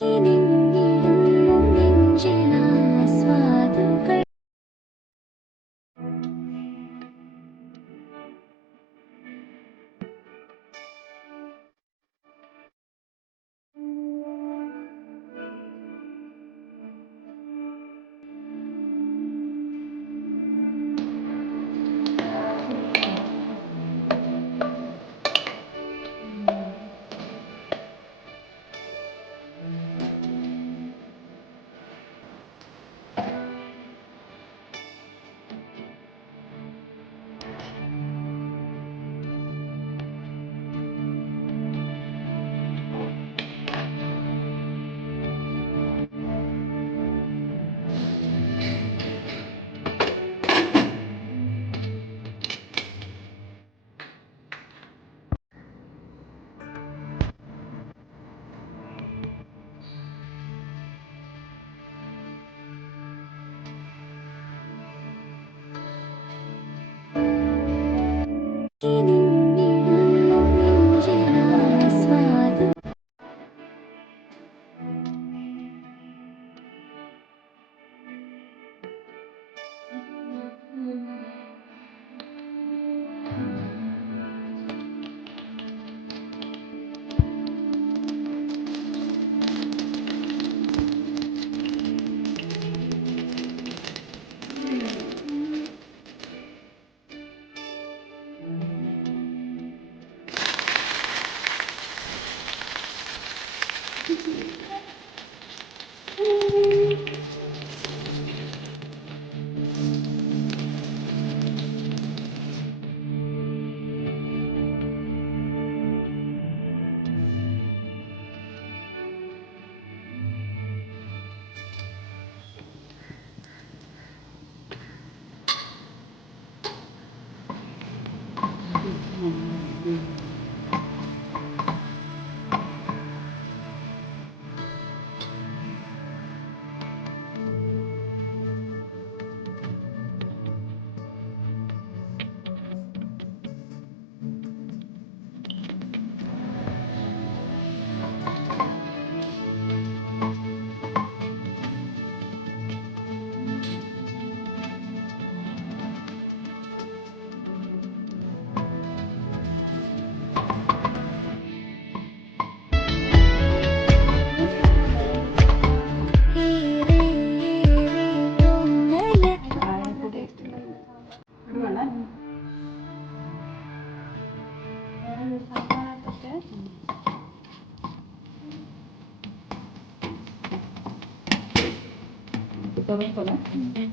一你 Thank you. Mm-hmm. 嗯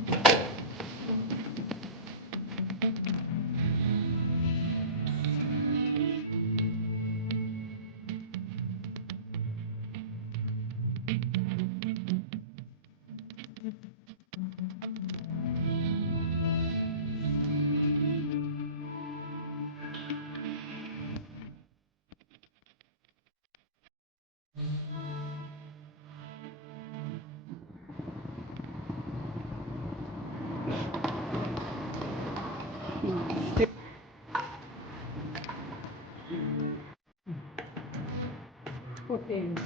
friends.